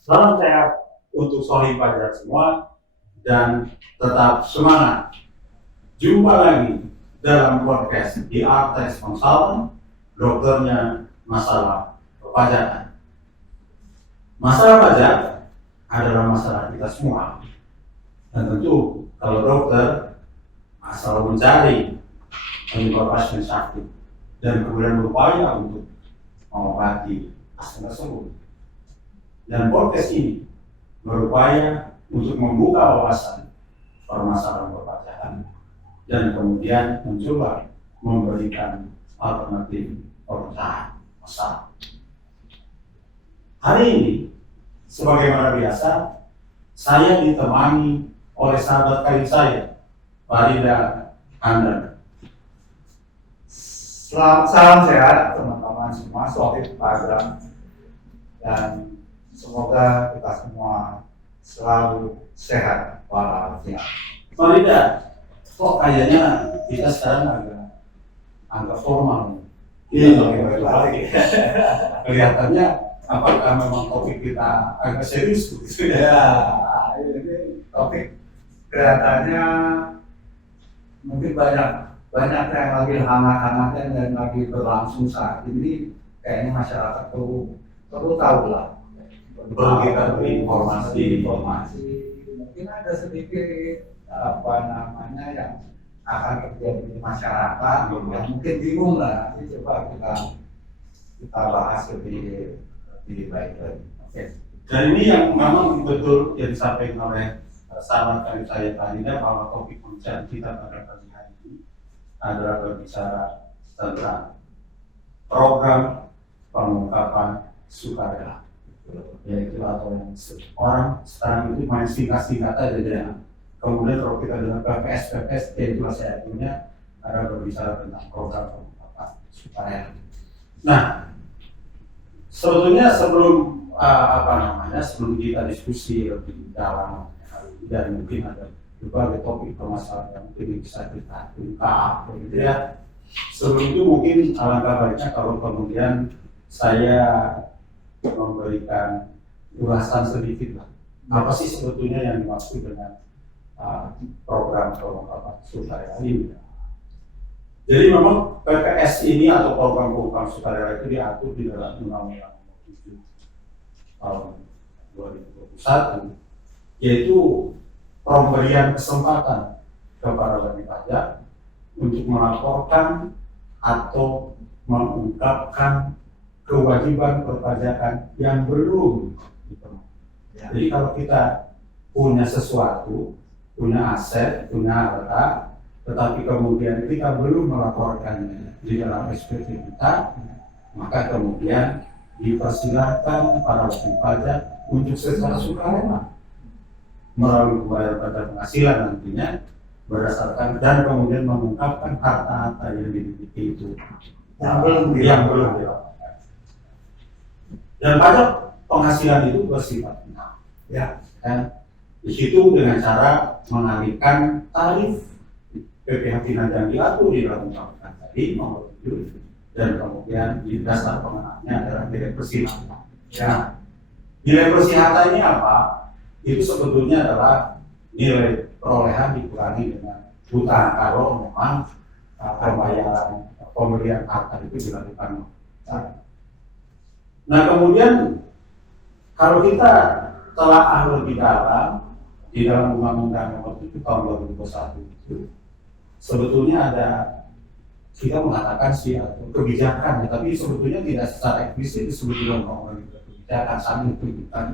Salam sehat untuk Sohib Pajak semua dan tetap semangat. Jumpa lagi dalam podcast di Artes Consultant, dokternya masalah perpajakan. Masalah pajak adalah masalah kita semua. Dan tentu kalau dokter asal mencari penyebab pasien sakit dan kemudian berupaya untuk mengobati pasien tersebut. Dan podcast ini berupaya untuk membuka wawasan permasalahan perpajakan dan kemudian mencoba memberikan alternatif pemecahan masalah. Hari ini, sebagaimana biasa, saya ditemani oleh sahabat karib saya, Farida Handana. Salam sehat teman-teman semua, Sohib Pajak, dan semoga kita semua selalu sehat walafiat. Farida, kok kayaknya kita sekarang agak formal. Kelihatannya apakah memang topik kita agak serius begitu ya? Ya, ini topik kelihatannya mungkin banyak yang lagi hangat-hangatnya dan lagi berlangsung saat ini. Kayaknya masyarakat perlu tahu lah. Perlu kita beri informasi. Mungkin ada sedikit yang akan terjadi di masyarakat yang mungkin bingung lah. Nanti coba kita bahas lebih baik lagi. Oke. Dan ini yang memang betul yang disampaikan oleh sahabat karib saya Farida, bahwa topik pembicaraan kita pada pagi hari ini adalah berbicara tentang program pengungkapan sukarela, yaitu atau yang orang sekarang itu main singkat-singkat aja ya. Kemudian kalau kita dengar PPS itu saya punya ada berbicara tentang program pengungkapan sukarela. Nah, sebetulnya sebelum sebelum kita diskusi lebih dalam dan mungkin ada berbagai topik permasalahan yang mungkin bisa kita ungkap gitu ya. Sebelum itu mungkin alangkah baiknya kalau kemudian saya memberikan ulasan sedikit lah. Apa sih sebetulnya yang dimaksud dengan program pengungkapan sukarela ini? Jadi memang PPS ini atau program pengungkapan sukarela itu diatur di dalam Undang-Undang Nomor 7 tahun 2021, yaitu pemberian kesempatan kepada wajib pajak untuk melaporkan atau mengungkapkan kewajiban perpajakan yang belum dipenuhi. Jadi kalau kita punya sesuatu, punya aset, punya harta, tetapi kemudian kita belum melaporkannya di dalam SPT kita, maka kemudian dipersilahkan para wajib pajak untuk secara sukarela melalui pembayaran pada penghasilan nantinya berdasarkan dan kemudian mengungkapkan harta-harta yang dimiliki itu yang belum dilaporkan. Dan pajak penghasilan itu bersifat final, ya kan? Di situ dengan cara mengalihkan tarif PPh final yang diatur di dalam undang-undang tadi nomor 7 dan kemudian di dasar pengenanya adalah nilai bersih. Ya, nilai bersih hartanya apa? Itu sebetulnya adalah nilai perolehan dikurangi dengan hutang kalau memang pemberian harta itu dilakukan. Nah kemudian kalau kita telah lebih dalam di dalam Undang-Undang Nomor 7 tahun 2021 itu sebetulnya ada, kita mengatakan sih atau kebijakan, tapi sebetulnya tidak secara eksplisit disebut dalam undang-undang kebijakan sambil tuntutan,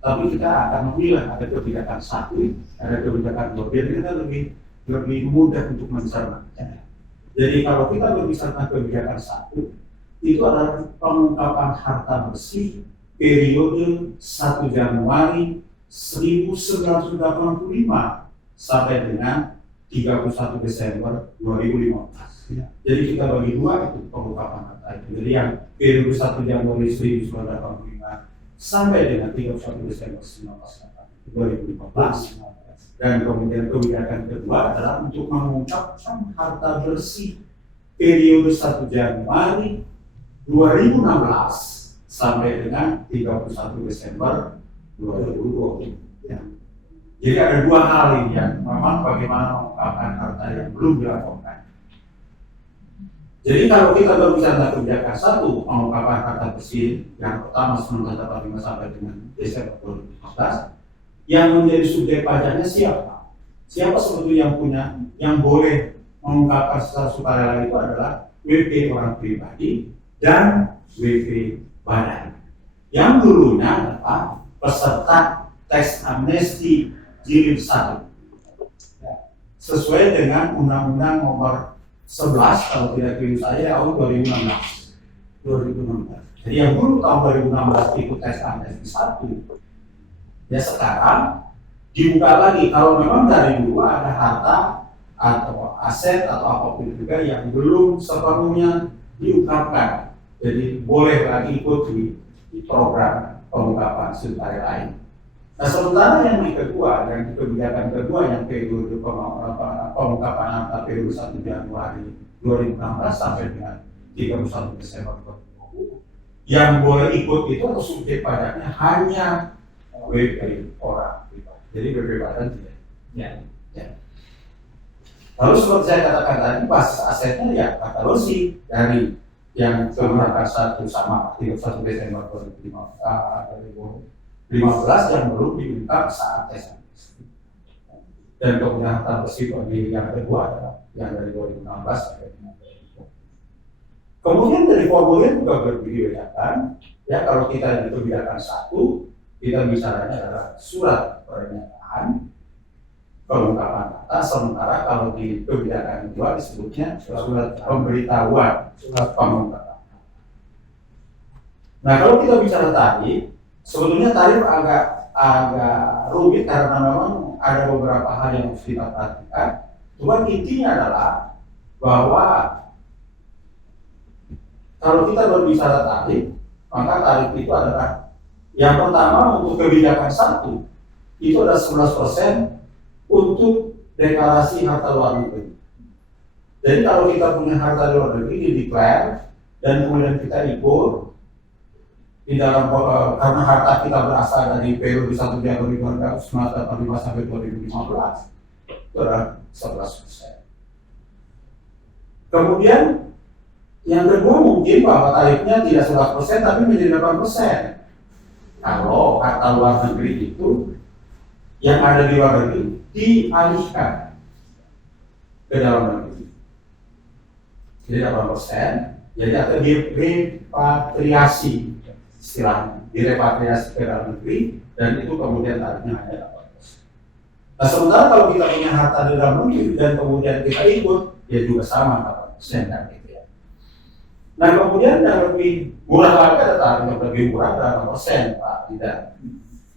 tapi kita akan memilah ada kebijakan satu, ada kebijakan dua, biar kita lebih mudah untuk mencermatinya. Jadi kalau kita berbicara tentang kebijakan satu, itu adalah pengungkapan harta bersih periode 1 Januari 1985 sampai dengan 31 Desember 2015. Ya. Jadi kita bagi dua itu pengungkapan harta itu. Jadi yang periode 1 Januari 1985 sampai dengan 31 Desember 2015. Dan kemudian kebijakan kedua adalah untuk mengungkapkan harta bersih periode 1 Januari 2016 sampai dengan 31 Desember 2020. Ya. Jadi ada dua hal ini yang memang bagaimana mengungkapkan harta yang belum dilaporkan. Jadi kalau kita berbicara kebijakan satu pengungkapan harta bersih yang pertama 1985 sampai dengan Desember 2015, yang menjadi subjek pajaknya siapa? Siapa sebetulnya yang punya, yang boleh mengungkapkan secara sukarela itu adalah WP orang pribadi dan WP badan. Yang dulunya adalah peserta teks amnesti jilid 1 sesuai dengan Undang-Undang Nomor 11 kalau tidak keliru saya tahun 2016. Jadi yang dulu tahun 2016 ikut teks amnesti 1, ya sekarang dibuka lagi kalau memang dari dulu ada harta atau aset atau apapun juga yang belum sepenuhnya diungkapkan. Jadi boleh lagi ikut di program pengungkapan sukarela ini. Nah sementara yang di kedua, yang di kebijakan kedua yang periode pengungkapan harta periode 1 Januari 2016 sampai dengan 31 Desember 2020, yang boleh ikut itu atau subjek pajaknya hanya WP orang pribadi. Jadi WP badan tidak. Ya. Lalu seperti saya katakan tadi, basis asetnya ya katalogi dari yang kebijakan 1 sama 31 Desember 2015 yang belum diungkap saat tes amnesti. Dan kemudian harta bersih yang kedua adalah yang dari 2016 sampai dengan 2020. Kemudian dari formulir juga berbeda-beda, ya kalau kita di kebijakan 1 kita bicaranya adalah surat pernyataan pengungkapan harta, sementara kalau di kebijakan 2 disebutnya surat pemberitahuan, surat pengungkapan. Nah kalau kita bicara tarif, sebetulnya tarif agak rumit karena memang ada beberapa hal yang harus kita perhatikan. Cuma intinya adalah bahwa kalau kita berbicara tarif, maka tarif itu adalah yang pertama untuk kebijakan 1 itu ada 11% untuk deklarasi harta luar negeri. Jadi kalau kita punya harta luar negeri dideklar dan kemudian kita ikut di dalam karena harta kita berasal dari periode 1 Januari 1985 sampai 2015 itu adalah 11%. Kemudian yang kedua mungkin bahwa tarifnya tidak 11% tapi menjadi 8%. Kalau harta luar negeri itu yang ada di luar negeri dialihkan ke dalam negeri. Jadi 8%, jadi atau direpatriasi istilahnya, direpatriasi ke dalam negeri dan itu kemudian tarifnya hanya 8%. Nah sementara kalau kita punya harta di dalam negeri dan kemudian kita ikut, ya juga sama 8% kan gitu ya. Nah kemudian yang lebih murah lagi ada tarif yang lebih murah adalah 8%, Pak, tidak,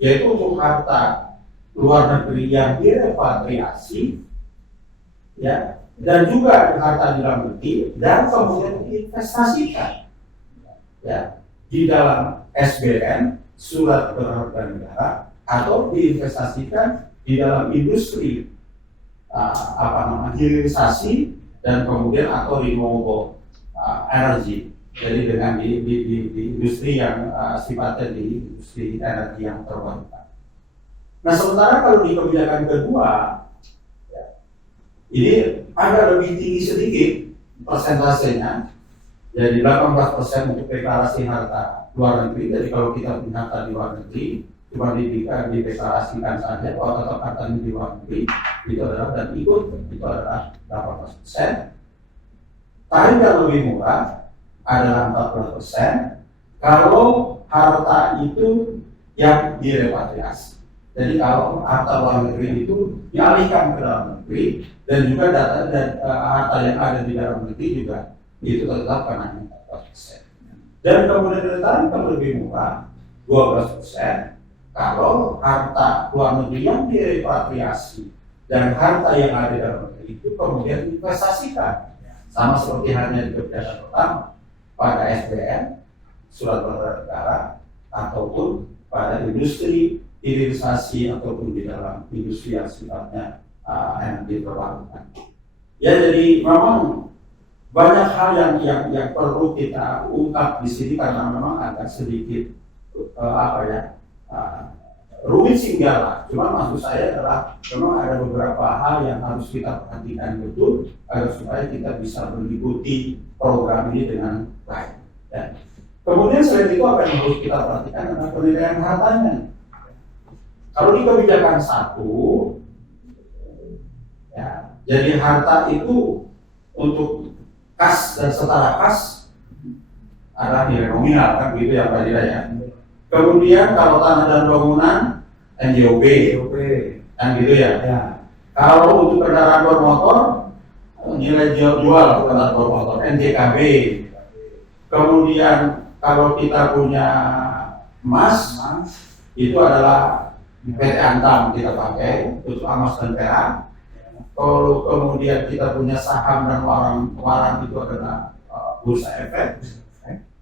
yaitu untuk harta luar negeri yang direpatriasi, ya, dan juga harta di dalam negeri dan kemudian diinvestasikan, ya, di dalam SBN surat berharga negara atau diinvestasikan di dalam industri hilirisasi dan kemudian atau renewable energi. Jadi dengan di industri yang sifatnya di industri energi yang terbarukan. Nah sementara kalau di kebijakan kedua, ya, ini agak lebih tinggi sedikit persentasenya, jadi 18% untuk deklarasi harta luar negeri. Jadi kalau kita punya harta di luar negeri, cuma dideklarasikan saja bahwa tetap hartanya di luar negeri, itu adalah dan ikut itu adalah 18%. Tarif yang lebih murah adalah 14% kalau harta itu yang direpatriasi. Jadi kalau harta luar negeri itu dialihkan ke dalam negeri dan juga data dan harta yang ada di dalam negeri juga itu tetap kena 14%. Dan kemudian tarif yang lebih murah 12% kalau harta luar negeri yang direpatriasi dan harta yang ada di dalam negeri itu kemudian diinvestasikan. Sama seperti halnya di kebijakan pertama pada SBN, surat berharga negara, ataupun pada industri hilirisasi ataupun di dalam industri yang sifatnya energi terbarukan. Ya jadi memang banyak hal yang perlu kita ungkap di sini karena memang agak sedikit rumit sih enggak lah, cuma maksud saya adalah memang ada beberapa hal yang harus kita perhatikan betul agar supaya kita bisa mengikuti program ini dengan baik. Ya. Kemudian selain itu apa yang harus kita perhatikan adalah penilaian hartanya. Kalau di kebijakan 1, ya, jadi harta itu untuk kas dan setara kas adalah nilai nominal kan gitu ya Pak Dira ya. Kemudian kalau tanah dan bangunan NJOP kan gitu ya. Kalau untuk kendaraan bermotor nilai jual kendaraan bermotor NJKB. Kemudian kalau kita punya emas itu adalah PT Antam kita pakai untuk emas dan perak. Kalau kemudian kita punya saham dan warang itu adalah bursa efek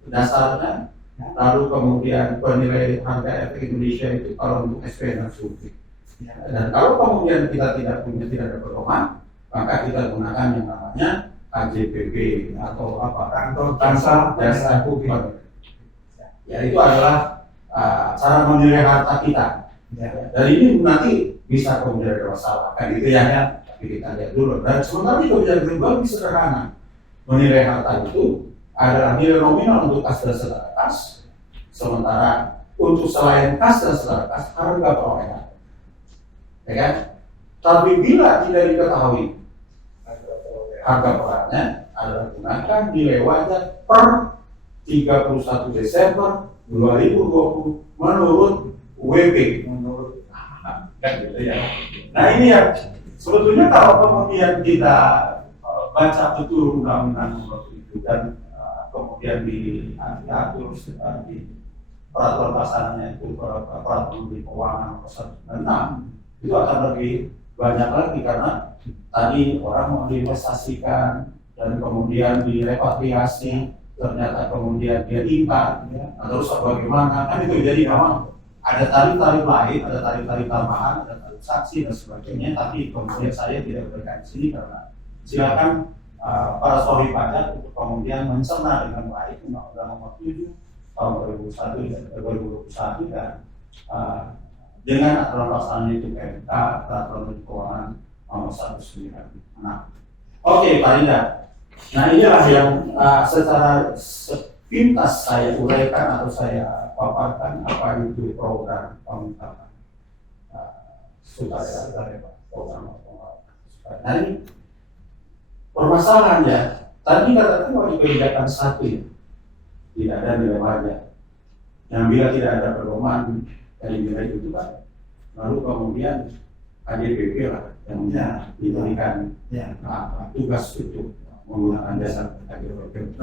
dasarnya. Lalu kemudian penilai harga efek Indonesia itu kalau untuk SP dan SUV. Dan kalau kemudian kita tidak ada pedoman, maka kita gunakan yang namanya KJPP atau apa kantor jasa publik. Ya itu adalah cara menilai harta kita. Dan ini nanti bisa kemudian ada masalah kan itu ya. Tapi kita lihat dulu. Dan sementara itu kebijakan global lebih sederhana. Menilai harta itu adalah nilai nominal untuk kas dan setara kas, sementara untuk selain kas dan setara kas harga perolehan, ya kan? Tapi bila tidak diketahui harga perolehannya adalah gunakan nilai wajar per 31 Desember 2020 menurut WP. Kan gitu ya. Nah ini ya sebetulnya kalau kemudian kita baca betul undang-undang nomor itu dan kemudian diatur di peraturan pasalnya itu peraturan menteri keuangan nomor 196 itu akan lebih banyak lagi karena tadi orang mau diinvestasikan dan kemudian direpatriasi ternyata kemudian dia tingkat terus bagaimana kan itu jadi memang ada tarif-tarif lain, ada tarif-tarif tambahan, ada tarif saksi dan sebagainya tapi kemudian saya tidak berikan di sini karena silakan para sohi pajak untuk kemudian mencerna dengan baik Undang-Undang Nomor 7 tahun 2001 dan 2021 dan dengan aturan pelaksanaan itu PMK Peraturan Menteri Keuangan Nomor 196. Oke, Pak Rinda. Nah inilah yang secara sepintas saya uraikan atau saya paparkan apa itu program pengungkapan sukarela program pengungkapan. Nah ini permasalahannya, tadi katakan kalau di kebijakan 1 ya, tidak ada nilai wajar. Yang bila tidak ada pedoman dari nilai itu kan, lalu kemudian KJPP lah yang diberikan tugas untuk menggunakan jasa KJPP.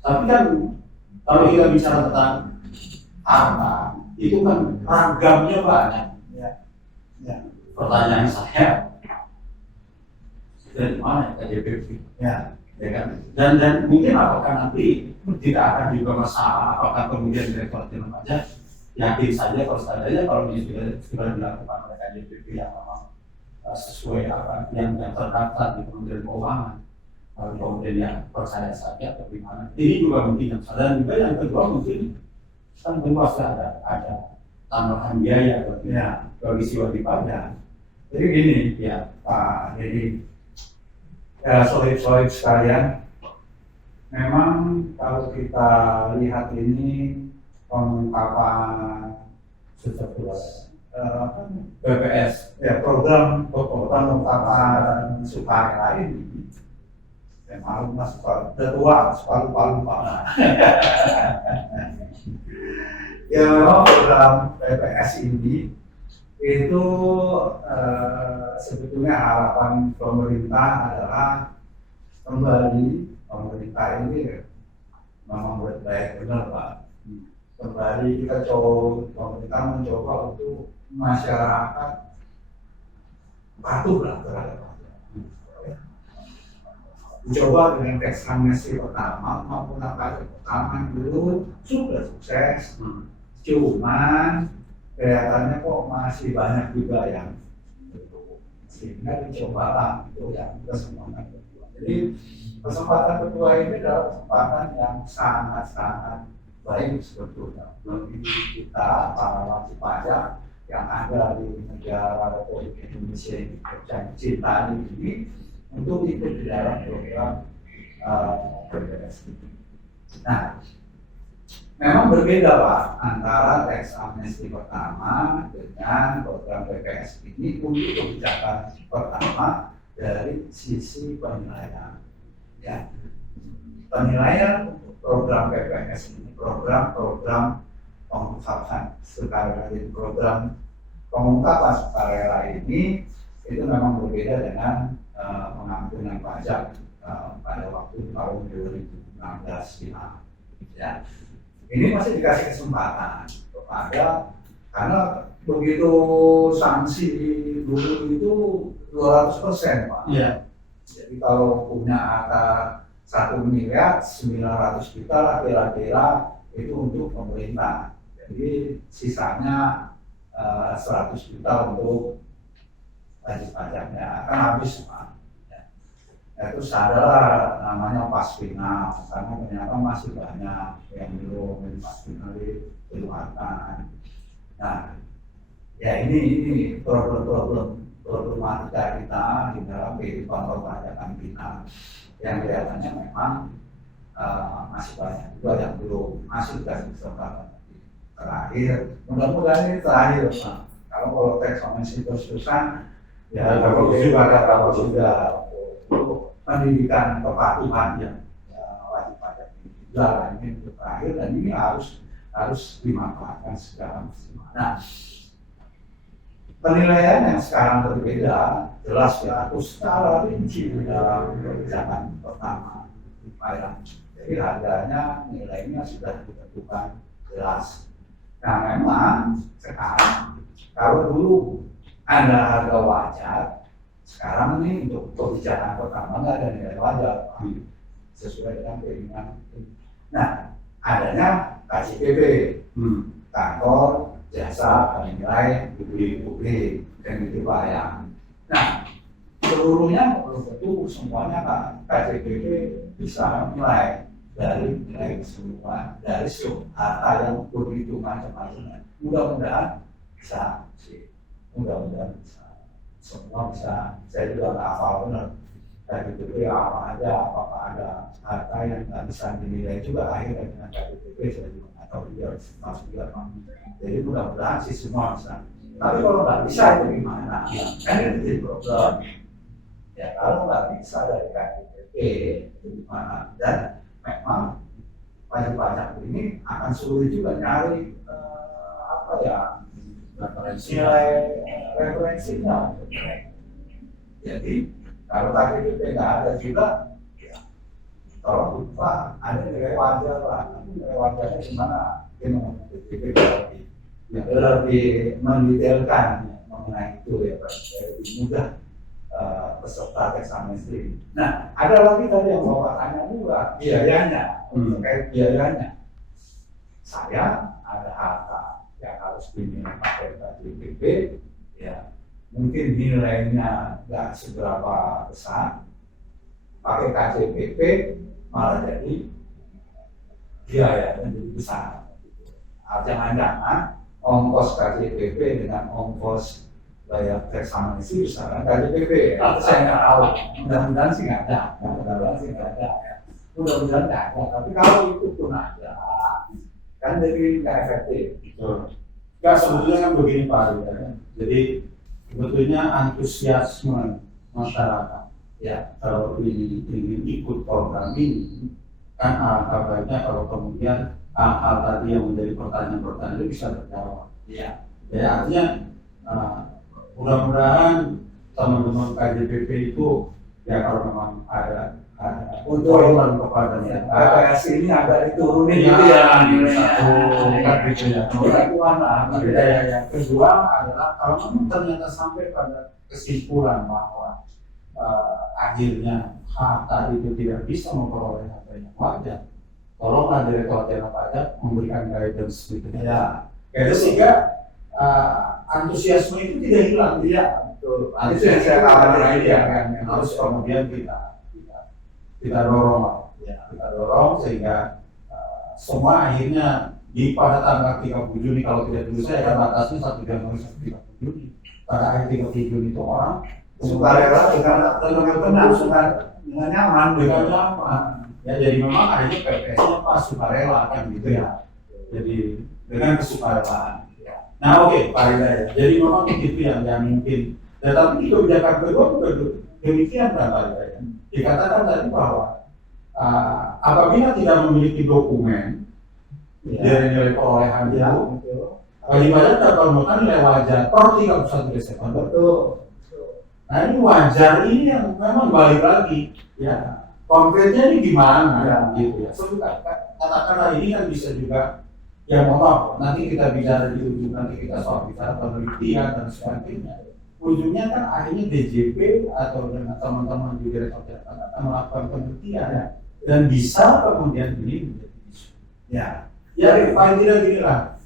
Tapi kan kalau kita bicara tentang harta, itu kan ragamnya banyak. Pertanyaan saya, dari mana KJPP? Ya kan? Dan mungkin apakah nanti tidak akan juga masalah apakah kemudian direktur jenderal pajak yakin saja kalau seadanya kalau ini sudah dilakukan oleh KJPP yang memang sesuai apa yang terdaftar di Kementerian Keuangan kemudian yang percaya saja atau gimana ini juga mungkin yang salah dan juga yang kedua mungkin kan pasti ada tambahan biaya bagi si wajib pajak. Jadi gini ya Pak, jadi sohib-sohib sekalian, memang kalau kita lihat ini pengungkapan BPS, ya program pengungkapan sukarela ini, memang mas ketua separuh Pak. Ya memang program BPS ini itu sebetulnya harapan pemerintah adalah kembali pemerintah ini memang baik benar Pak. Kembali kita pemerintah mencoba untuk masyarakat patuh lah terhadap mencoba dengan teks amnesti pertama maupun pajak pertama dulu sudah sukses, cuman kelihatannya kok masih banyak juga yang sehingga dicobalah itu yang kesempatan kedua. Jadi kesempatan kedua ini adalah kesempatan yang sangat-sangat baik sebetulnya. Bagi kita para wajib pajak yang ada di negara Republik Indonesia ini, yang cinta ini untuk ikut di dalam program PPS ini. Nah, memang berbeda Pak antara tax amnesty pertama dengan program PPS ini untuk kebijakan pertama dari sisi penilaian. Ya, penilaian untuk program PPS ini program pengungkapan sukarela ini, program pengungkapan sukarela ini itu memang berbeda dengan pengampunan pajak pada waktu tahun 2016 ini. Ya, ini masih dikasih kesempatan kepada, karena begitu sanksi dulu itu 200% Pak. Iya. Jadi kalau punya angka 1 miliar 900 juta lah kira-kira itu untuk pemerintah. Jadi sisanya 100 juta untuk wajib pajaknya, kan habis Pak. Ya, terus adalah namanya pas final, karena ternyata masih banyak yang belum pas final dikeluarkan. Nah, ya ini problematika kita di dalam kehidupan perpajakan kita yang kelihatannya memang masih banyak juga yang belum masuk dari kesempatan terakhir. Mudah-mudahan ini terakhir Pak. Kalau teks amnesty terus-terusan ya kalau sudah pendidikan kepatuhan yang wajib pajak ini juga ini untuk terakhir, dan ini harus dimanfaatkan secara maksimal. Nah, penilaian yang sekarang berbeda jelas ya, aku secara rinci dalam kebijakan pertama penilaian. Jadi harganya nilainya sudah ditentukan jelas. Nah, memang sekarang kalau dulu ada harga wajar, sekarang ini untuk kebijakan pertama nggak ada nilai wajar sesuai dengan keinginan. Nah, adanya KJPP, kantor jasa penilai publik dan itu bayang. Nah, seluruhnya belum tentu semuanya KJPP bisa menilai dari nilai keseluruhan dari harta yang begitu macam-macam. Mudah-mudahan bisa sih, mudah-mudahan bisa. Semua bisa, saya juga nggak hafal benar KJPP apa aja, apakah ada harta yang nggak bisa dinilai juga akhirnya dengan KJPP, saya juga nggak tahu dia masuk juga Pak. Jadi mudah-mudahan sih semua bisa. Tapi kalau nggak bisa itu gimana? Kan itu jadi problem. Ya kalau nggak bisa dari KJPP itu gimana? Dan memang wajib pajak ini akan sulit juga nyari referensinya. Jadi kalau KJPP nggak ada juga, ya kalau lupa ada nilai wajar lah. Nilai wajarnya gimana? KJPP lebih mendetailkan mengenai itu ya, lebih mudah peserta teks amnesty. Nah, ada lagi tadi yang mau tanya juga biayanya, terkait biayanya. Saya ada harta yang harus dinilai pakai KJPP, ya mungkin nilainya nggak seberapa besar, pakai KJPP malah jadi biayanya jadi besar. Jangan-jangan ongkos KJPP dengan ongkos bayar teks amnesty besaran KJPP, ya. Saya nggak tahu. Mudah-mudahan sih nggak ada. Ya. Mudah-mudahan nggak ada. Tapi kalau itu pun ada, kan jadi nggak efektif. Nggak, sebetulnya kan begini Pak. Jadi sebetulnya antusiasme masyarakat ya kalau ingin ikut program ini kan alangkah baiknya kalau kemudian hal-hal tadi yang menjadi pertanyaan-pertanyaan itu bisa terjawab. Ya, artinya mudah-mudahan teman-teman KJPP itu ya kalau memang ada untuk kepadanya PPS ini agak diturunin gitu ya nilainya. Yang kedua adalah kalau memang ternyata sampai pada kesimpulan bahwa akhirnya harta itu tidak bisa memperoleh harta yang wajar, tolonglah Direktorat Jenderal Pajak memberikan guidance berikutnya. Itu sehingga antusiasme itu tidak hilang, tidak. Itu yang saya khawatir yang harus kemudian kita dorong, sehingga semua akhirnya pada tanggal 30 Juni kalau tidak dulu saya akan batasnya 1 Januari sampai 30 Juni. Pada akhir 30 Juni itu orang sukarela dengan tenang, dengan nyaman, dengan nyaman. Ya jadi memang akhirnya PPS-nya pas sukarela kan gitu ya. Jadi dengan kesukarelaan. Nah oke, Pak Hidayat. Jadi memang itu yang mungkin. Ya, tapi kebijakan kedua demikian kan Pak Hidayat. Dikatakan tadi bahwa apabila tidak memiliki dokumen dari nilai perolehan itu, wajib pajak dapat menemukan nilai wajar per 31 Desember. Betul. Nah ini wajar ini yang memang balik lagi, ya konkretnya ini gimana, gitu ya. So, katakanlah ini kan bisa juga, ya mohon maaf, nanti kita bicara di ujung, nanti kita soal bicara penelitian dan sebagainya. Ujungnya kan akhirnya DJP atau dengan teman-teman di Direktorat akan melakukan penelitian ya, dan bisa kemudian ini menjadi isu. Ya paling tidak gini lah,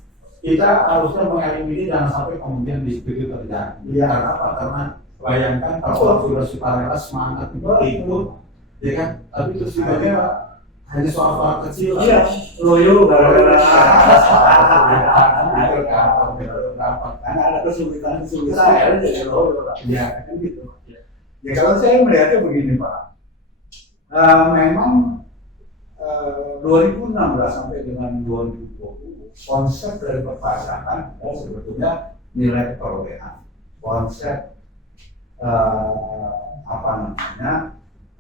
kita harusnya mengeliminasi jangan sampai kemudian dispute itu terjadi. Ya. Karena apa? Karena bayangkan kalau sudah sukarela semangat itu, ya kan? Tapi terus tiba-tiba hanya soal kecil. Iya, loyo gara-gara karena ada kesulitan jadi loyo. Ya. Kan gitu. Ya kalau saya melihatnya begini Pak, memang 2016 sampai dengan 2020 konsep dari perpajakan adalah sebetulnya nilai perolehan, konsep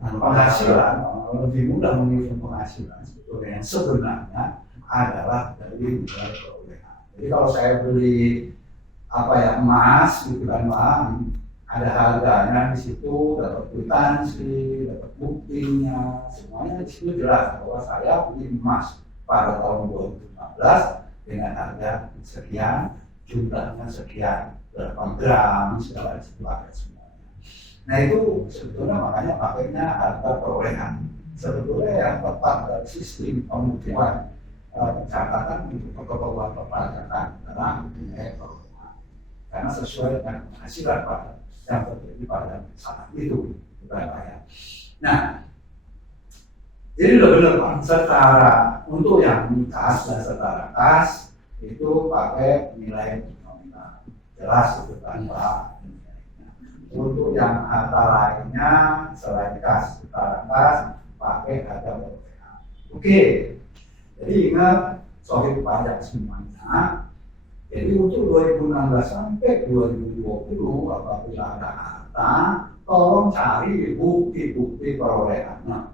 penghasilan, lebih mudah menghitung penghasilan sebetulnya yang sebenarnya adalah dari nilai perolehan. Jadi kalau saya beli emas gitu kan Pak, ada harganya di situ, dapat kwitansi, dapat buktinya, semuanya di situ jelas bahwa saya beli emas pada tahun 2015 dengan harga sekian, jumlahnya sekian, berapa gram, segala semuanya. Nah itu sebetulnya makanya pakainya harga perolehan. Sebetulnya yang tepat dari sistem pembuktian pencatatan untuk keperluan perpajakan adalah nilai perolehan. Karena sesuai dengan penghasilan pada yang terjadi pada saat itu, bukan ya. Nah, jadi udah benar Pak, setara untuk yang kas dan setara kas itu pakai nilai nominal, jelas itu kan Pak. Untuk yang harta lainnya selain kas, setara kas pakai harga perolehan. Oke, jadi ingat soal pajak semuanya. Jadi untuk 2016 sampai 2020 apabila ada harta, tolong cari bukti-bukti perolehannya.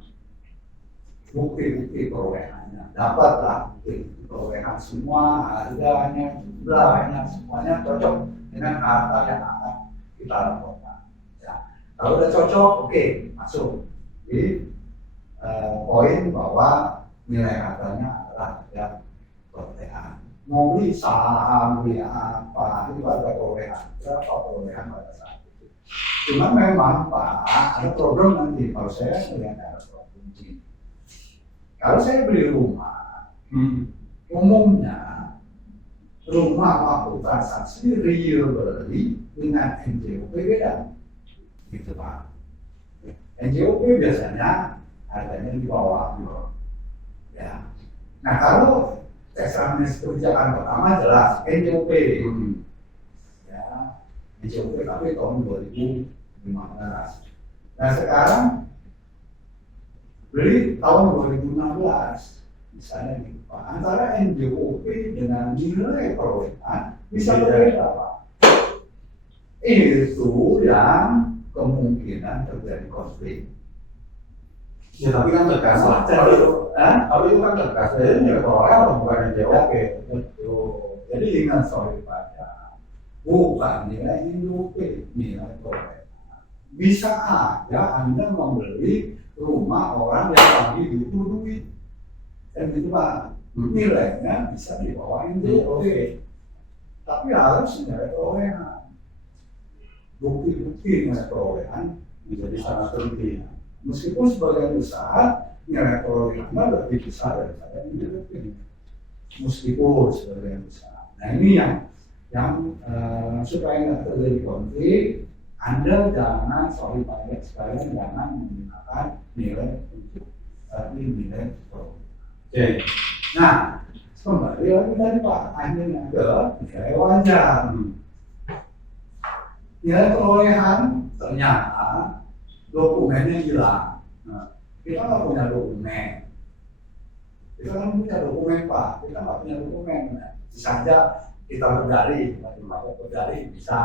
Bukti-bukti perolehannya. Dapatlah bukti perolehan semua, harganya, jumlahnya, semuanya cocok dengan harta yang akan kita laporkan. Ya. Kalau udah cocok, oke, masuk di poin bahwa nilai harganya adalah harga perolehan. Mau beli saham, beli apa, itu ada perolehan, berapa perolehan pada saat itu. Cuma memang Pak, ada problem nanti kalau saya melihat ada problem ini. Kalau saya beli rumah, umumnya rumah waktu transaksi real beli dengan NJOP beda, gitu Pak. NJOP biasanya harganya di bawah, ya. Nah kalau teks amnesti kebijakan pertama jelas NJOP, ya NJOP tapi tahun 2015. Nah sekarang beli tahun 2016, misalnya gitu Pak, antara NJOP dengan nilai perolehan bisa berbeda Pak. Itu yang kemungkinan terjadi konflik. Ya tapi kan terkas lah. Kalau itu kan terkas, jadi nilai perolehan bukan NJOP. Betul. Jadi ingat soal pajak, bukan nilai NJOP, nilai perolehan. Bisa aja Anda membeli rumah orang yang lagi butuh duit, dan itu Pak, nilainya bisa di bawah NJOP, tapi harus nilai perolehan. Bukti-bukti nilai perolehan Menjadi sangat penting. Meskipun sebagian besar nilai perolehannya lebih besar daripada nilai ini, meskipun sebagian besar. Nah ini yang supaya nggak terjadi konflik, Anda jangan soal pajak sekalian jangan menggunakan nilai untuk tapi nilai perolehan. Oke. Nah, kembali lagi tadi Pak, akhirnya ke nilai wajar. Nilai perolehan ternyata dokumennya hilang. Nah, kita nggak punya dokumen. Kita kan punya dokumen Pak, kita nggak punya dokumen. Nah, bisa aja kita berdari, bisa.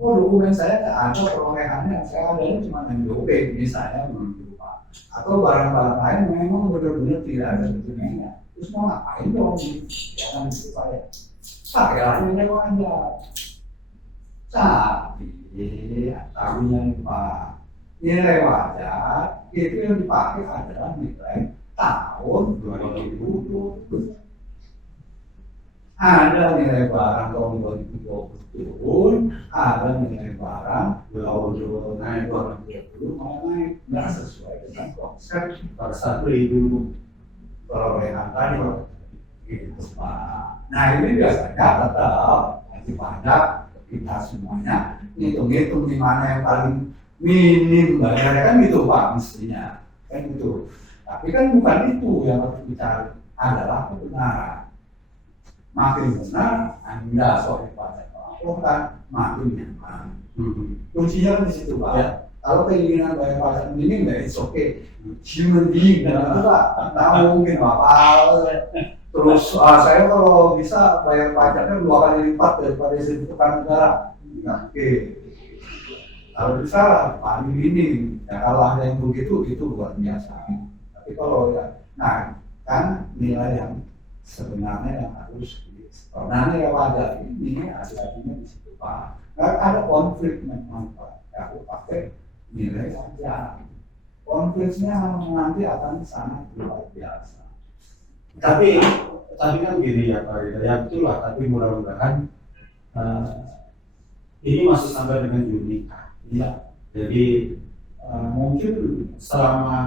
Oh dokumen saya nggak ada perolehannya, saya ada cuma NJOP misalnya begitu Pak. Atau barang-barang lain memang benar-benar tidak ada dokumennya. Terus mau ngapain dong? Ya kan gitu Pak ya. Pakai lainnya aja. Tapi yang Pak, nilai wajar itu yang dipakai adalah nilai tahun 2020. Ada nilai barang tahun 2020 turun, ada nilai barang tahun 2020 malah naik, nggak sesuai dengan konsep pada saat itu perolehan tadi gitu Pak. Nah ini biasanya tetap wajib pajak kita semuanya ngitung-ngitung di mana yang paling minim bayarnya kan gitu Pak mestinya kan gitu. Tapi kan bukan itu yang harus dicari, adalah kebenaran. Makin benar, Anda sorry Pak, laporkan makin nyaman. Kuncinya kan di situ Pak. Ya. Kalau keinginan bayar pajak minim, ya it's okay. Human being, dan itu Pak, tahu mungkin Bapak. Terus saya kalau bisa bayar pajaknya 2 kali lipat daripada dibutuhkan negara. Oke. Kalau bisa paling minim. Ya kalau ada yang begitu, itu luar biasa. Tapi kalau ya, nah kan nilai yang sebenarnya yang harus nah nilai wajar ini artinya di situ Pak. Nggak ada konflik memang Pak. Ya, aku pakai nilai wajar. Konfliknya nanti akan sangat luar biasa. Tapi kan gini ya Pak Rida, ya betul lah. Tapi mudah-mudahan ini masih sampai dengan Juni. Ya. Jadi mungkin selama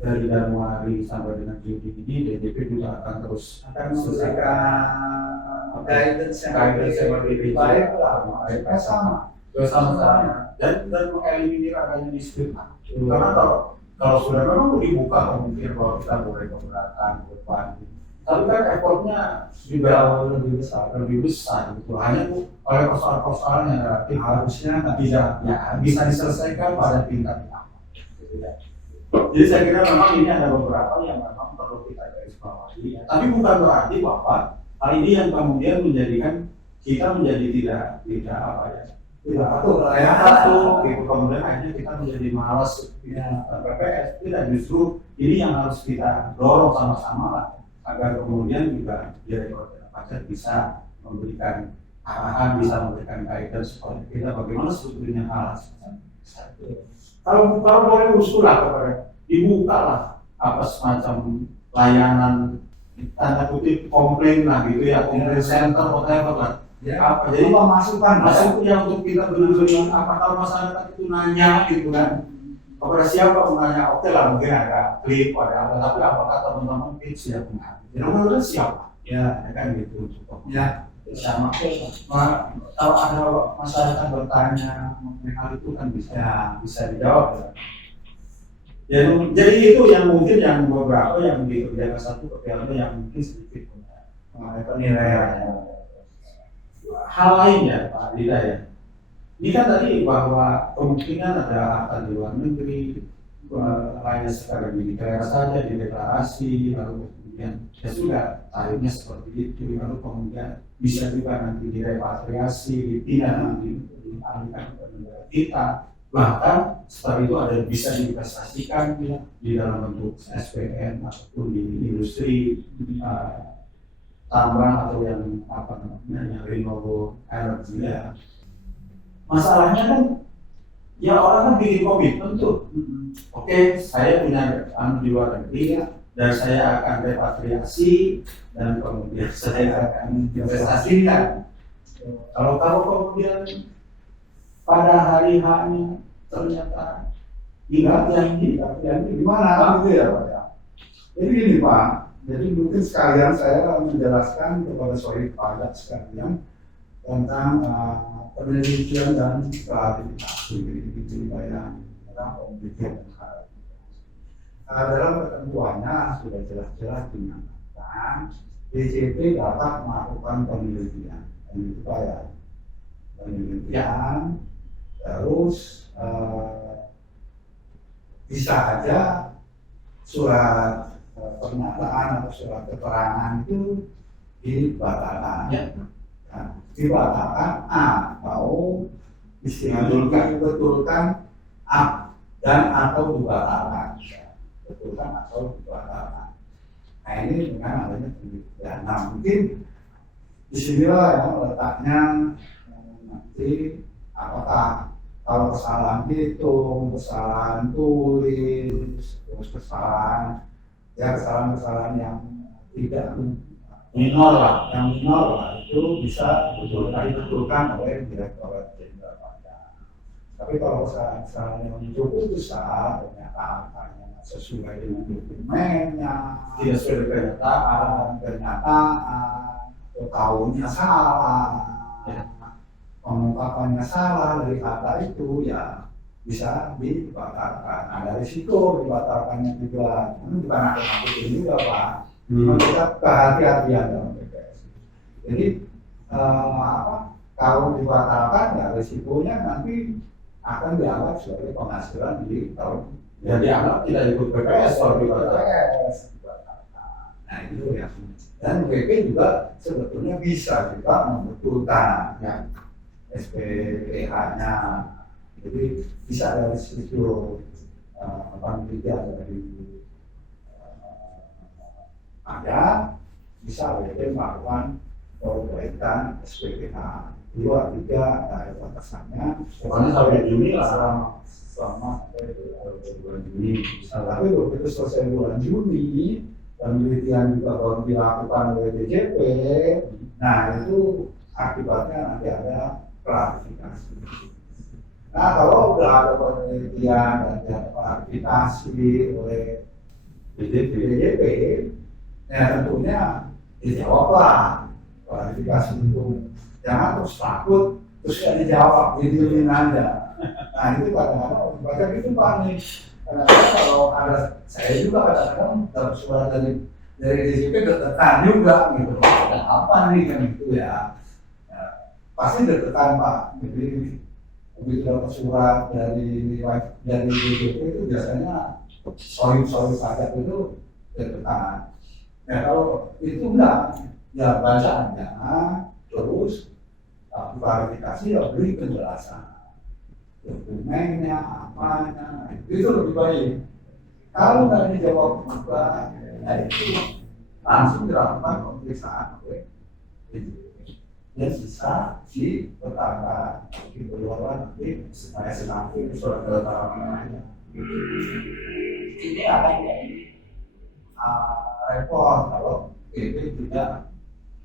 dari Januari sampai dengan Juni ini DJP juga akan terus memberikan guidance yang lebih baik lah, mereka sama dan mengeliminir adanya dispute. Karena kalau sudah memang dibuka kemungkinan bahwa kita boleh keberatan, beban. Tapi kan effortnya juga lebih besar gitu. Hanya oleh persoalan-persoalan yang relatif harusnya bisa diselesaikan pada tingkat apa. Jadi saya kira memang ini ada beberapa yang memang perlu kita garis bawahi. Tapi bukan berarti bahwa hal ini yang kemudian menjadikan kita menjadi tidak apa ya, tidak patuh gitu. Kemudian akhirnya kita menjadi malas PPS. Tidak, justru ini yang harus kita dorong sama-sama lah, agar kemudian juga Direktorat Jenderal Pajak bisa memberikan arahan, bisa memberikan guidance supaya kita bagaimana sebetulnya hal seperti kalau boleh usulah kepada dibuka lah apa semacam layanan tanda kutip komplain lah gitu ya, komplain center whatever lah ya, apa jadi masukan ya untuk kita beri apa kalau masyarakat itu nanya gitu kan kepada siapa menanya, oke lah mungkin ada klip ada apa, tapi apakah teman-teman siap mengerti menurut siapa ya kan gitu ya sama kalau ada masyarakat bertanya mengenai hal itu kan bisa dijawab ya. Jadi itu yang mungkin yang beberapa yang dikerjakan satu kepiawaannya yang mungkin sedikit penilaian. Hal lainnya Pak Dida ya, ini kan tadi bahwa kemungkinan ada akan di luar negeri hanya sekarang dideklarasi saja dideklarasi lalu kemudian ya sudah tarifnya seperti itu, lalu kemudian bisa juga nanti direpatriasi, dipindah nanti dialihkan ke negara kita, bahkan setelah itu ada bisa diinvestasikan di dalam bentuk SPN ataupun di industri tambang atau yang apa namanya yang renewable energy ya. Masalahnya kan ya orang kan bikin komitmen tuh, oke, saya punya di luar negeri dan saya akan repatriasi dan kemudian saya akan investasikan. Kalau kemudian pada hari H-nya ternyata ingat yang ini gimana gitu ya Pak ya. Jadi gini Pak, jadi mungkin sekalian saya menjelaskan kepada sohib pajak sekalian tentang penelitian dan klarifikasi yang dalam objek dan hal. Dalam ketentuannya sudah jelas-jelas di mana DJP dapat melakukan penelitian, itu ya penelitian, terus bisa aja surat pernyataan atau surat keterangan itu dibatalkan, dibatalkan atau istilahnya betulkan dan atau dibatalkan, betulkan atau dibatalkan. Nah ini dengan adanya penelitian. Nah mungkin disinilah yang letaknya nanti apakah kalau kesalahan hitung, kesalahan tulis, terus kesalahan yang tidak minor lah, itu bisa dibetulkan oleh Direktorat Jenderal Pajak. Tapi kalau kesalahan yang cukup besar, ternyata angkanya sesuai dengan dokumennya, tidak sesuai dengan kenyataan, atau tahunnya salah, pengungkapannya salah dari kata itu, ya bisa dibatalkan. Ada risiko dibatalkannya juga. Ini bukan aku juga Pak. Kita kehati-hatian dalam BPS. Jadi kalau dibatalkan ya risikonya nanti akan dianggap sebagai penghasilan di tahun. Ya dianggap tidak ikut BPS kalau dibatalkan. Nah itu ya. Dan BP juga sebetulnya bisa juga membetulkan ya, SPPH-nya. Jadi bisa dari situ panitia dari ada bisa BP melakukan perbaikan SPPH 2, 3 ada batasannya. Pokoknya sampai Juni lah. Selama bulan Juni. Tapi begitu selesai bulan Juni, penelitian juga baru dilakukan oleh DJP. Nah itu akibatnya nanti ada klarifikasi. Nah kalau udah ada penelitian dan ada klarifikasi oleh DJP, ya tentunya dijawablah klarifikasi itu. Jangan terus takut terus nggak dijawab, didiemin aja. Nah itu kadang-kadang baca itu panik. Kadang-kadang kalau ada, saya juga kadang-kadang dapat surat dari DJP deg-degan juga gitu. Ada apa nih kan itu ya? Pasti deg-degan Pak. Jadi begitu dapat surat dari DJP itu biasanya soal pajak itu deg-degan. Ya kalau itu enggak, ya baca aja terus klarifikasi ya beri penjelasan. Dokumennya, apanya, itu lebih baik. Kalau nggak dijawab juga, ya itu langsung dilakukan pemeriksaan oleh DJP. Dan bisa dipertahankan di bawah nanti supaya senanti surat keterangan. Ini akan jadi repot kalau BP tidak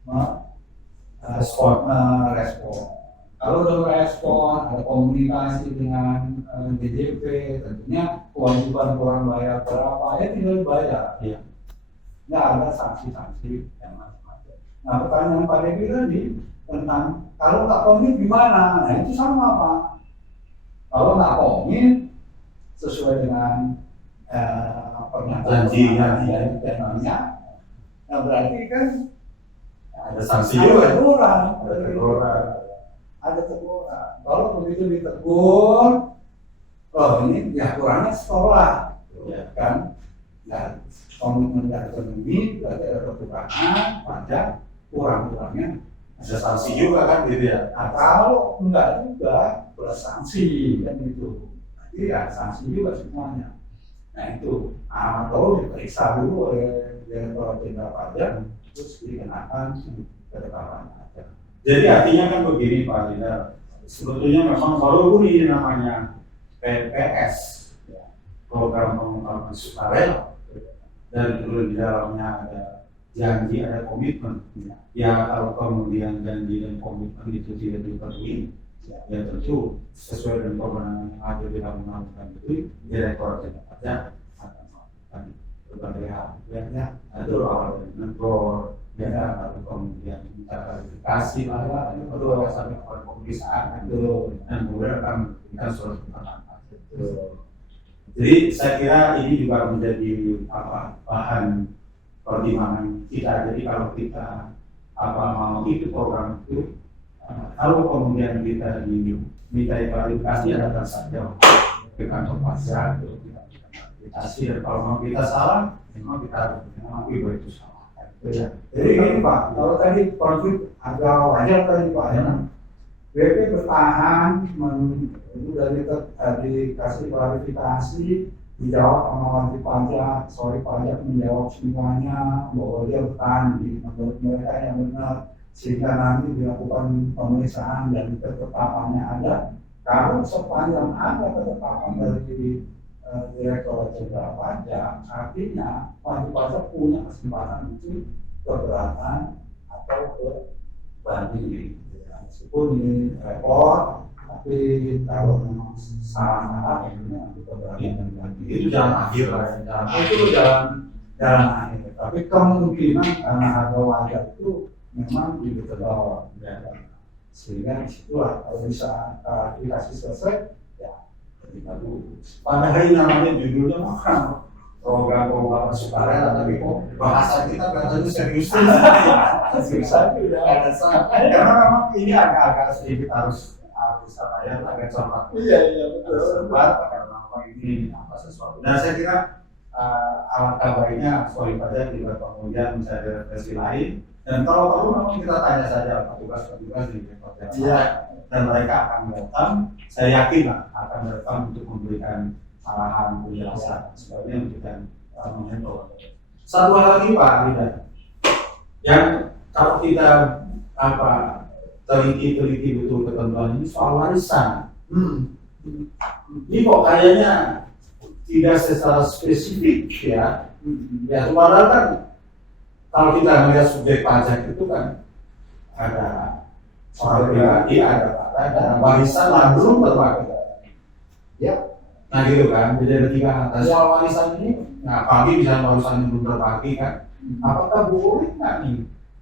merespon. Kalau udah merespon, ada komunikasi dengan DJP, tentunya kewajiban orang bayar berapa, ya tinggal bayar. Iya. Nggak ada sanksi-sanksi yang macam-macam. Nah pertanyaan Pak Devi tadi tentang kalau nggak komit gimana? Nah itu sama Pak. Kalau nggak komit sesuai dengan pernyataan janjinya, nah berarti kan ada sanksi juga. Ada teguran. Kalau begitu ditegur, oh ini ya kurangnya sekolah, kan? Dan komitmen tidak terpenuhi, berarti ada kekurangan, pajak kurang-kurangnya Ada sanksi juga kan gitu ya. Nah, kalau enggak juga plus sanksi kan itu. Jadi ya sanksi juga semuanya. Nah itu, atau diperiksa dulu oleh Direktorat Jenderal Pajak, terus dikenakan ketetapan pajak. Jadi artinya kan begini Pak Lina, sebetulnya memang baru ini namanya PPS, program pengungkapan sukarela, dan di dalamnya ada janji, ada komitmen. Ya kalau kemudian janji dan komitmen itu tidak dipenuhi, ya tentu sesuai dengan kewenangan yang ada di dalam undang-undang itu, Direktorat Jenderal Pajak akan melakukan berbagai hal. Ya, itu awal dari negor, ya atau kemudian minta klarifikasi lah, perlu sampai kepada pemeriksaan itu, dan kemudian akan memberikan surat keterangan pajak. Jadi saya kira ini juga menjadi bahan pertimbangan kita. Jadi kalau kita mau itu program itu, kalau kemudian kita diminta klarifikasi, datang saja ke kantor pajak untuk kita berikan klarifikasi. Dan kalau mau kita salah, memang kita harus mengakui bahwa itu salah. Ya. Jadi ini Pak, kalau tadi konflik agak wajar tadi Pak ya. BP bertahan, itu dari dikasih klarifikasi, dijawab sama wajib pajak, sorry pajak menjawab semuanya bahwa dia bertahan di menurut mereka yang benar, sehingga nanti dilakukan pemeriksaan dan ketetapannya ada. Kalau sepanjang ada ketetapan dari Direktorat Jenderal Pajak, artinya wajib pajak punya kesempatan untuk keberatan atau ke banding. Meskipun ini repot, tapi kalau memang salah akhirnya keberatan banding. Itu jalan akhir lah. Itu jalan akhir. Tapi kemungkinan karena harga wajar itu memang di bawah. Sehingga disitulah kalau bisa klarifikasi selesai, ya kita lulus. Pada hari namanya judulnya makan program sukarela, tapi kok bahasa kita katanya serius. Karena memang ini agak sedikit harus apa ya, agak cermat. Iya betul. Cermat karena ini sesuatu. Dan saya kira alangkah baiknya sorry pajak juga kemudian bisa ada refleksi lain. Dan kalau perlu memang kita tanya saja petugas-petugas di Direktorat dan mereka akan datang. Saya yakin lah akan datang untuk memberikan arahan penjelasan sebabnya memberikan menyentuh. Satu hal lagi Pak Ridan, yang kalau kita teliti betul ketentuan ini soal warisan. Ini kok kayaknya tidak secara spesifik ya. Ya padahal kan kalau kita melihat subjek pajak itu kan ada orang pribadi, ada warisan lah belum terpakai. Ya. Nah gitu kan, jadi ada tiga hal. Soal warisan ini, nah apalagi misalnya warisan yang belum terpakai kan, apakah boleh nggak nih